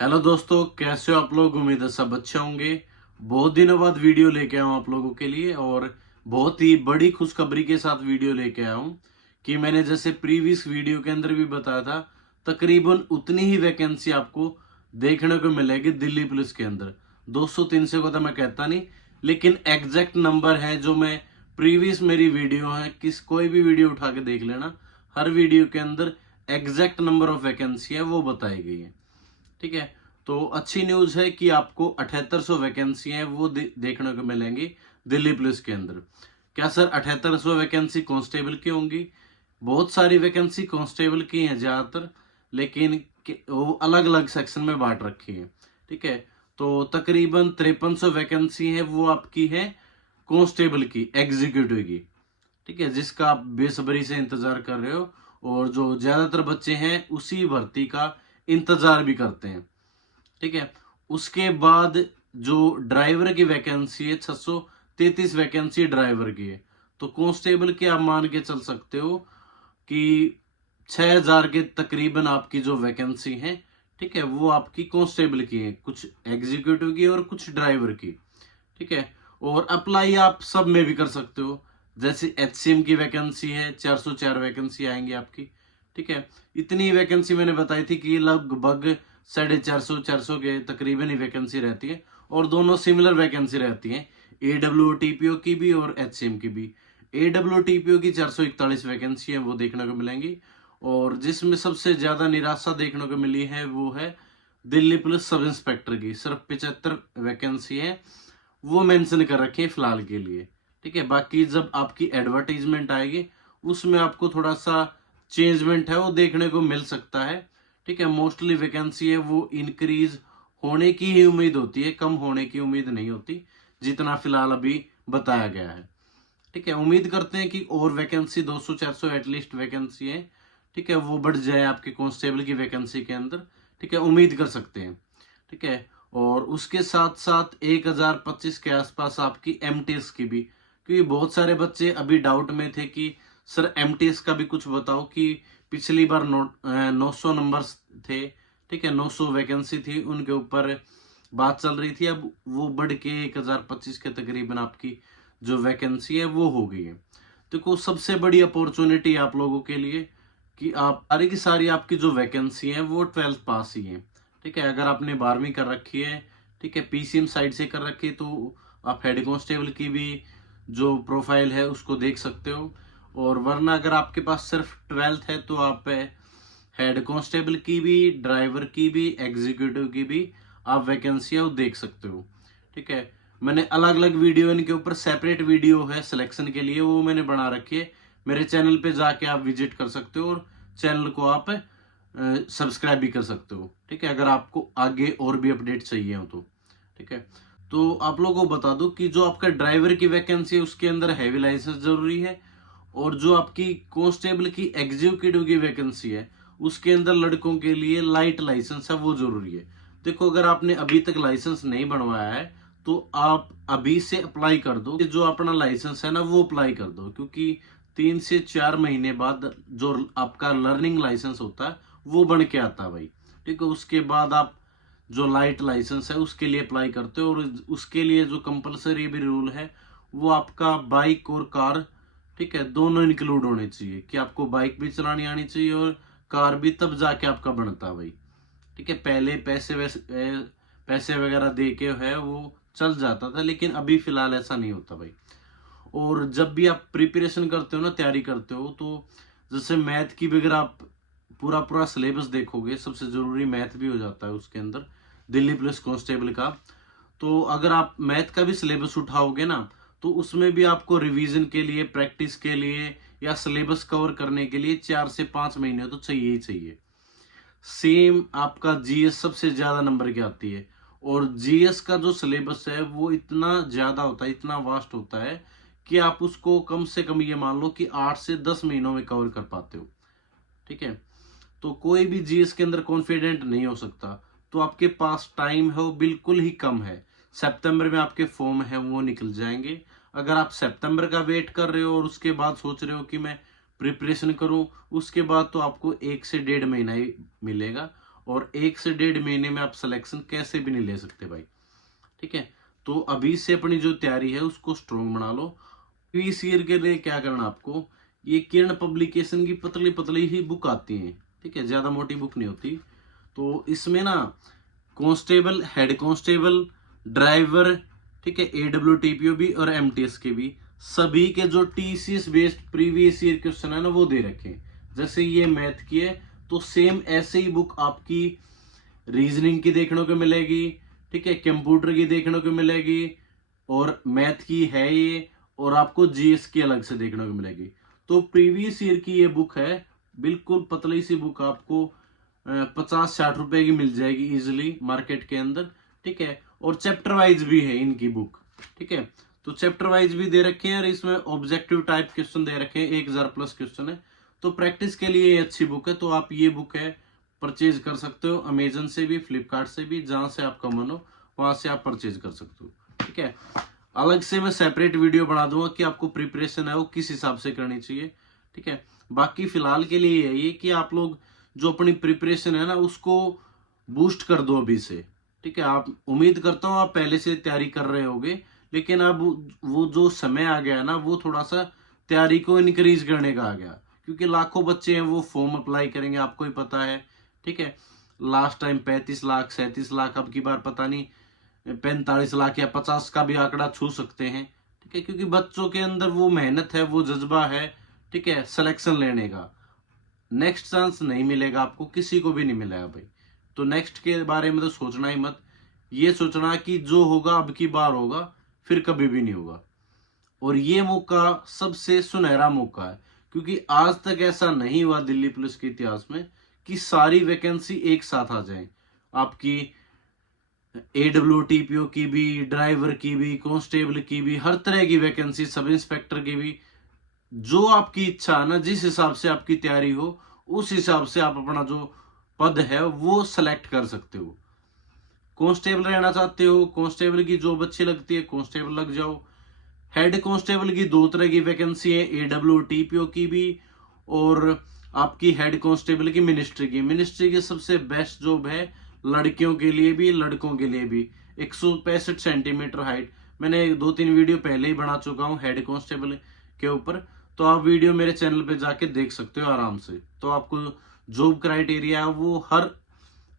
Hello दोस्तों, कैसे हो आप लोग। उम्मीद है सब अच्छे होंगे। बहुत दिनों बाद वीडियो लेके आया हूँ आप लोगों के लिए और बहुत ही बड़ी खुशखबरी के साथ वीडियो लेके आया हूँ कि मैंने जैसे प्रीवियस वीडियो के अंदर भी बताया था, तकरीबन उतनी ही वैकेंसी आपको देखने को मिलेगी दिल्ली पुलिस के अंदर। 200-300 को तो मैं कहता नहीं, लेकिन एग्जैक्ट नंबर है जो मैं प्रीवियस मेरी वीडियो है, कोई भी वीडियो उठा के देख लेना, हर वीडियो के अंदर एग्जैक्ट नंबर ऑफ वैकेंसी है वो बताई गई है। ठीक है। तो अच्छी न्यूज है कि आपको 7800 वैकेंसी है वो देखने को मिलेंगी दिल्ली पुलिस के अंदर। क्या सर 7800 वैकेंसी कांस्टेबल की होंगी? बहुत सारी वैकेंसी कांस्टेबल की हैं ज्यादातर, लेकिन वो अलग अलग सेक्शन में बांट रखी है। ठीक है। तो तकरीबन 5300 वैकेंसी है वो आपकी है कांस्टेबल की, एग्जीक्यूटिव की। ठीक है, जिसका आप बेसब्री से इंतजार कर रहे हो और जो ज्यादातर बच्चे हैं उसी भर्ती का इंतजार भी करते हैं। ठीक है। उसके बाद जो ड्राइवर की वैकेंसी है, 633 वैकेंसी ड्राइवर की है। तो कांस्टेबल की आप मान के चल सकते हो कि 6000 के तकरीबन आपकी जो वैकेंसी है, ठीक है, वो आपकी कांस्टेबल की है, कुछ एग्जीक्यूटिव की और कुछ ड्राइवर की। ठीक है। और अप्लाई आप सब में भी कर सकते हो। जैसे एचसीएम की वैकेंसी है, 404 वैकेंसी आएंगी आपकी। ठीक है। इतनी वैकेंसी मैंने बताई थी कि लगभग 450 के तकरीबन ही वैकेंसी रहती है और दोनों सिमिलर वैकेंसी रहती है, AWOTPO की भी और एचसीएम की भी। AWOTPO की 441 वैकेंसी है वो देखने को मिलेंगी, और जिसमें सबसे ज्यादा निराशा देखने को मिली है वो है दिल्ली पुलिस सब इंस्पेक्टर की, सिर्फ 75 वैकेंसी है वो मेंशन कर रखे हैं फिलहाल के लिए। ठीक है। बाकी जब आपकी एडवर्टाइजमेंट आएगी उसमें आपको थोड़ा सा चेंजमेंट है वो देखने को मिल सकता है। ठीक है। मोस्टली वैकेंसी है वो इंक्रीज होने की ही उम्मीद होती है, कम होने की उम्मीद नहीं होती जितना फिलहाल अभी बताया गया है। ठीक है। उम्मीद करते हैं कि और वैकेंसी 200-400 एटलीस्ट वैकेंसी है, ठीक है, वो बढ़ जाए आपके कांस्टेबल की वैकेंसी के अंदर। ठीक है, उम्मीद कर सकते हैं। ठीक है। और उसके साथ साथ 1025 के आसपास आपकी एमटीएस की भी, क्योंकि बहुत सारे बच्चे अभी डाउट में थे कि सर एमटीएस का भी कुछ बताओ, कि पिछली बार 900 नंबर्स थे। ठीक है, 900 वैकेंसी थी, उनके ऊपर बात चल रही थी। अब वो बढ़ के 1025 के तकरीबन आपकी जो वैकेंसी है वो हो गई है। देखो, सबसे बड़ी अपॉर्चुनिटी आप लोगों के लिए कि आप सारी की सारी आपकी जो वैकेंसी है वो 12th पास ही है। ठीक है। अगर आपने 12वीं कर रखी है, ठीक है, पीसीएम साइड से कर रखी है, तो आप हेड कांस्टेबल की भी जो प्रोफाइल है उसको देख सकते हो। और वरना अगर आपके पास सिर्फ 12th है तो आप हेड कांस्टेबल की भी, ड्राइवर की भी, एग्जीक्यूटिव की भी आप वैकेंसी देख सकते हो। ठीक है। मैंने अलग अलग वीडियो, इनके ऊपर सेपरेट वीडियो है सिलेक्शन के लिए, वो मैंने बना रखी है। मेरे चैनल पे जाके आप विजिट कर सकते हो और चैनल को आप सब्सक्राइब भी कर सकते हो। ठीक है, अगर आपको आगे और भी अपडेट चाहिए हो तो। ठीक है। तो आप लोगों को बता दूं कि जो आपका ड्राइवर की वैकेंसी है उसके अंदर हैवी लाइसेंस जरूरी है, और जो आपकी कांस्टेबल की एग्जीक्यूटिव की वैकेंसी है उसके अंदर लड़कों के लिए लाइट लाइसेंस है वो जरूरी है। देखो, अगर आपने अभी तक लाइसेंस नहीं बनवाया है तो आप अभी से अप्लाई कर दो, जो अपना लाइसेंस है ना वो अप्लाई कर दो, क्योंकि 3 से 4 महीने बाद जो आपका लर्निंग लाइसेंस होता है वो बन के आता है भाई। ठीक है। उसके बाद आप जो लाइट लाइसेंस है उसके लिए अप्लाई करते हो, और उसके लिए जो कंपलसरी भी रूल है वो आपका बाइक और कार, ठीक है, दोनों इंक्लूड होने चाहिए, कि आपको बाइक भी चलानी आनी चाहिए और कार भी, तब जाके आपका बनता है भाई। ठीक है। पहले पैसे वगैरह दे के है वो चल जाता था, लेकिन अभी फिलहाल ऐसा नहीं होता भाई। और जब भी आप प्रिपरेशन करते हो ना, तैयारी करते हो, तो जैसे मैथ की भी अगर आप पूरा पूरा सिलेबस देखोगे, सबसे जरूरी मैथ भी हो जाता है उसके अंदर दिल्ली पुलिस कांस्टेबल का। तो अगर आप मैथ का भी सिलेबस उठाओगे ना, तो उसमें भी आपको रिवीजन के लिए, प्रैक्टिस के लिए या सिलेबस कवर करने के लिए 4 से 5 महीने तो चाहिए ही चाहिए। सेम आपका जीएस सबसे ज्यादा नंबर की आती है, और जीएस का जो सिलेबस है वो इतना ज्यादा होता है, इतना वास्ट होता है कि आप उसको कम से कम ये मान लो कि 8 से 10 महीनों में कवर कर पाते हो। ठीक है। तो कोई भी जीएस के अंदर कॉन्फिडेंट नहीं हो सकता। तो आपके पास टाइम है वो बिल्कुल ही कम है। सितंबर में आपके फॉर्म है वो निकल जाएंगे। अगर आप सितंबर का वेट कर रहे हो और उसके बाद सोच रहे हो कि मैं प्रिपरेशन करूं, उसके बाद तो आपको 1 से 1.5 महीना ही मिलेगा। और 1 से 1.5 महीने में आप सिलेक्शन कैसे भी नहीं ले सकते भाई, ठीक है। तो अभी से अपनी जो तैयारी है उसको स्ट्रोंग बना लो। प्रीवियस ईयर के लिए क्या करना आपको, ये किरण पब्लिकेशन की पतली पतली ही बुक आती है, ठीक है, ज्यादा मोटी बुक नहीं होती। तो इसमें ना कांस्टेबल, हेड कांस्टेबल, ड्राइवर, ठीक है, AWTPO और MTS के भी सभी के जो TCS based previous year question है ना वो दे रखे हैं। जैसे ये मैथ की है तो सेम ऐसे ही बुक आपकी रीजनिंग की देखने को मिलेगी, ठीक है, कंप्यूटर की देखने को मिलेगी, और मैथ की है ये, और आपको GS की अलग से देखने को मिलेगी। तो प्रीवियस ईयर की ये बुक है, बिल्कुल पतली सी बुक, आपको 50-60 रुपए की मिल जाएगी इजिली मार्केट के अंदर, ठीक है। और चैप्टर वाइज भी है इनकी बुक, ठीक है। तो चैप्टर वाइज भी दे रखे हैं और इसमें ऑब्जेक्टिव टाइप क्वेश्चन दे रखे हैं, 1000+ क्वेश्चन है। तो प्रैक्टिस के लिए ये अच्छी बुक है। तो आप ये बुक है परचेज कर सकते हो अमेजन से भी, फ्लिपकार्ट से भी, जहां से आपका मन हो वहां से आप परचेज कर सकते हो, ठीक है। अलग से मैं सेपरेट वीडियो बना दूंगा कि आपको प्रिपरेशन है वो किस हिसाब से करनी चाहिए, ठीक है। बाकी फिलहाल के लिए यही है कि आप लोग जो अपनी प्रिपरेशन है ना उसको बूस्ट कर दो अभी से, ठीक है। आप, उम्मीद करता हूँ आप पहले से तैयारी कर रहे होगे, लेकिन अब वो जो समय आ गया ना वो थोड़ा सा तैयारी को इनक्रीज करने का आ गया, क्योंकि लाखों बच्चे हैं वो फॉर्म अप्लाई करेंगे, आपको ही पता है, ठीक है। लास्ट टाइम 35 लाख 37 लाख, अब की बार पता नहीं 45 लाख या 50 का भी आंकड़ा छू सकते हैं, ठीक है, क्योंकि बच्चों के अंदर वो मेहनत है, वो जज्बा है, ठीक है, सिलेक्शन लेने का। नेक्स्ट चांस नहीं मिलेगा आपको, किसी को भी नहीं मिलेगा भाई। तो नेक्स्ट के बारे में तो सोचना ही मत, ये सोचना कि जो होगा अब की बार होगा, फिर कभी भी नहीं होगा। और ये मौका सबसे सुनहरा मौका है, क्योंकि आज तक ऐसा नहीं हुआ दिल्ली पुलिस के इतिहास में कि सारी वैकेंसी एक साथ आ जाए। आपकी AWTPO की भी, ड्राइवर की भी, कांस्टेबल की भी, हर तरह की वैकेंसी, सब इंस्पेक्टर की भी। जो आपकी इच्छा है ना, जिस हिसाब से आपकी तैयारी हो उस हिसाब से आप अपना जो पद है वो सेलेक्ट कर सकते हो। कांस्टेबल रहना चाहते हो, कांस्टेबल की जॉब अच्छी लगती है, कांस्टेबल लग जाओ। हेड कांस्टेबल की 2 तरह की वैकेंसी है, AWTPO की भी, और आपकी हेड कांस्टेबल की मिनिस्ट्री की सबसे बेस्ट जॉब है, लड़कियों के लिए भी लड़कों के लिए भी। 165 सेंटीमीटर हाइट, मैंने 2-3 वीडियो पहले ही बना चुका हूँ हेड कांस्टेबल के ऊपर, तो आप वीडियो मेरे चैनल पे जाके देख सकते हो आराम से। तो आपको जॉब क्राइटेरिया वो हर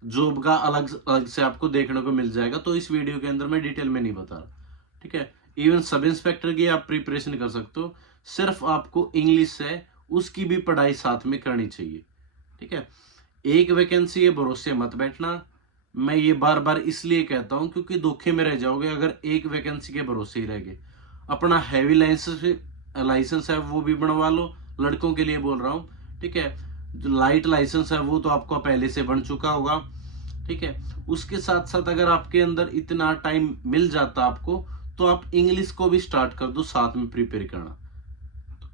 जॉब का अलग अलग से आपको देखने को मिल जाएगा, तो इस वीडियो के अंदर मैं डिटेल में नहीं बता रहा, ठीक है। इवन सब इंस्पेक्टर की आप प्रिपरेशन कर सकते हो, सिर्फ आपको इंग्लिश है उसकी भी पढ़ाई साथ में करनी चाहिए, ठीक है। एक वैकेंसी है भरोसे मत बैठना, मैं ये बार बार इसलिए कहता हूं क्योंकि धोखे में रह जाओगे अगर एक वैकेंसी के भरोसे ही रह गए। अपना हैवी लाइसेंस है वो भी बनवा लो, लड़कों के लिए बोल रहा हूँ, ठीक है। जो लाइट लाइसेंस है वो तो आपका पहले से बन चुका होगा, ठीक है। उसके साथ साथ अगर आपके अंदर इतना टाइम मिल जाता आपको, तो आप इंग्लिश को भी स्टार्ट कर दो साथ में प्रिपेयर करना।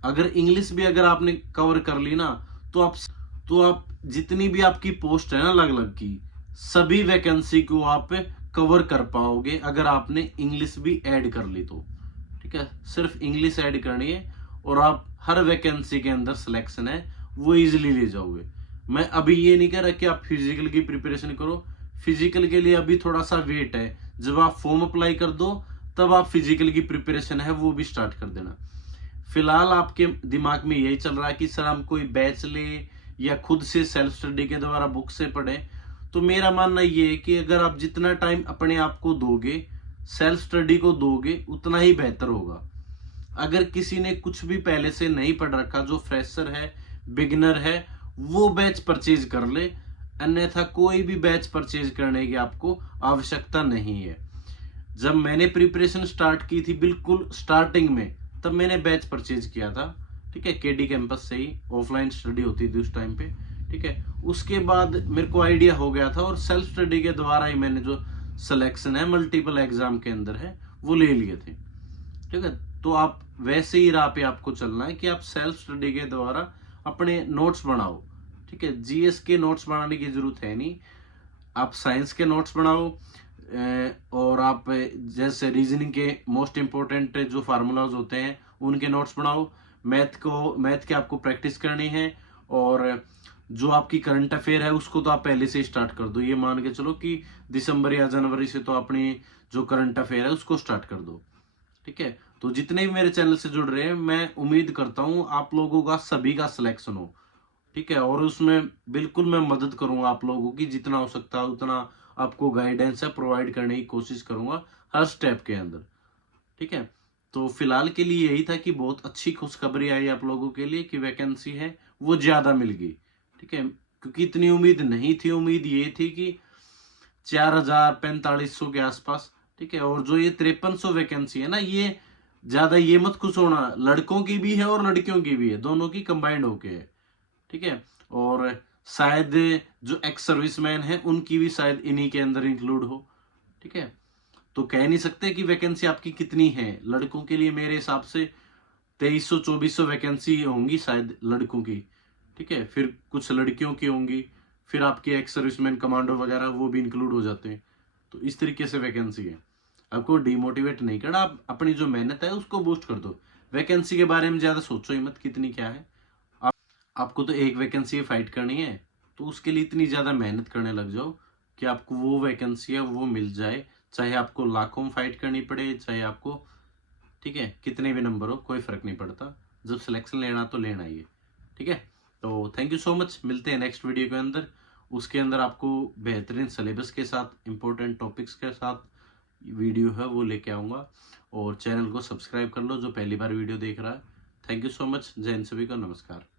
अगर इंग्लिश भी अगर आपने कवर कर ली ना, तो आप जितनी भी आपकी पोस्ट है ना अलग अलग की, सभी वैकेंसी को आप कवर कर पाओगे अगर आपने इंग्लिश भी ऐड कर ली तो, ठीक है। सिर्फ इंग्लिश ऐड करनी है और आप हर वैकेंसी के अंदर सिलेक्शन है वो इजीली ले जाओगे। मैं अभी ये नहीं कह रहा कि आप फिजिकल की प्रिपरेशन करो, फिजिकल के लिए अभी थोड़ा सा वेट है, जब आप फॉर्म अप्लाई कर दो तब आप फिजिकल की प्रिपरेशन है वो भी स्टार्ट कर देना। फिलहाल आपके दिमाग में यही चल रहा है कि सर हम कोई बैच ले या खुद से सेल्फ स्टडी के द्वारा बुक से पढ़े, तो मेरा मानना ये है कि अगर आप जितना टाइम अपने आप को दोगे, सेल्फ स्टडी को दोगे, उतना ही बेहतर होगा। अगर किसी ने कुछ भी पहले से नहीं पढ़ रखा, जो फ्रेशर है, बिगिनर है, वो बैच परचेज कर ले, अन्यथा कोई भी बैच परचेज करने की आपको आवश्यकता नहीं है। जब मैंने प्रिपरेशन स्टार्ट की थी बिल्कुल स्टार्टिंग में, तब मैंने बैच परचेज किया था, ठीक है, KD कैंपस से ही, ऑफलाइन स्टडी होती थी उस टाइम पे, ठीक है। उसके बाद मेरे को आइडिया हो गया था और सेल्फ स्टडी के द्वारा ही मैंने जो सिलेक्शन है मल्टीपल एग्जाम के अंदर है वो ले लिए थे, ठीक है। तो आप वैसे ही राह पे आपको चलना है कि आप सेल्फ स्टडी के द्वारा अपने नोट्स बनाओ, ठीक है। GS के नोट्स बनाने की जरूरत है नहीं, आप साइंस के नोट्स बनाओ, और आप जैसे रीजनिंग के मोस्ट इंपोर्टेंट जो फार्मूलाज होते हैं उनके नोट्स बनाओ। मैथ के आपको प्रैक्टिस करनी है, और जो आपकी करंट अफेयर है उसको तो आप पहले से स्टार्ट कर दो। ये मान के चलो कि दिसंबर या जनवरी से तो अपनी जो करंट अफेयर है उसको स्टार्ट कर दो। ठीक है, तो जितने भी मेरे चैनल से जुड़ रहे हैं, मैं उम्मीद करता हूं आप लोगों का सभी का सिलेक्शन हो। ठीक है, और उसमें बिल्कुल मैं मदद करूंगा आप लोगों की, जितना हो सकता है उतना आपको गाइडेंस है प्रोवाइड करने की कोशिश करूंगा हर स्टेप के अंदर। ठीक है, तो फिलहाल के लिए यही था कि बहुत अच्छी खुशखबरी आई आप लोगों के लिए कि वैकेंसी है वो ज्यादा मिल गई। ठीक है, क्योंकि इतनी उम्मीद नहीं थी, उम्मीद ये थी कि 4,000-4,500 के आसपास। ठीक है, और जो ये 5300 वैकेंसी है ना, ये ज्यादा ये मत खुश होना, लड़कों की भी है और लड़कियों की भी है, दोनों की कंबाइंड होके है। ठीक है, और शायद जो एक्स सर्विसमैन है उनकी भी शायद इन्हीं के अंदर इंक्लूड हो। ठीक है, तो कह नहीं सकते कि वैकेंसी आपकी कितनी है। लड़कों के लिए मेरे हिसाब से 2300-2400 वैकेंसी होंगी शायद लड़कों की। ठीक है, फिर कुछ लड़कियों की होंगी, फिर आपके एक्स सर्विसमैन कमांडो वगैरह वो भी इंक्लूड हो जाते हैं। तो इस तरीके से वैकेंसी है। आपको डिमोटिवेट नहीं करना, आप अपनी जो मेहनत है उसको बूस्ट कर दो। वैकेंसी के बारे में ज्यादा सोचो ही मत कितनी क्या है। आपको तो एक वैकेंसी फाइट करनी है, तो उसके लिए इतनी ज्यादा मेहनत करने लग जाओ कि आपको वो वैकेंसी है वो मिल जाए, चाहे आपको लाखों में फाइट करनी पड़े, चाहे आपको, ठीक है, कितने भी नंबर हो कोई फर्क नहीं पड़ता। जब सिलेक्शन लेना तो लेना ही है। ठीक है, तो थैंक यू सो मच, मिलते हैं नेक्स्ट वीडियो के अंदर। उसके अंदर आपको बेहतरीन सिलेबस के साथ इंपॉर्टेंट टॉपिक्स के साथ वीडियो है वो लेके आऊँगा। और चैनल को सब्सक्राइब कर लो जो पहली बार वीडियो देख रहा है। थैंक यू सो मच, जय हिंद, सभी को नमस्कार।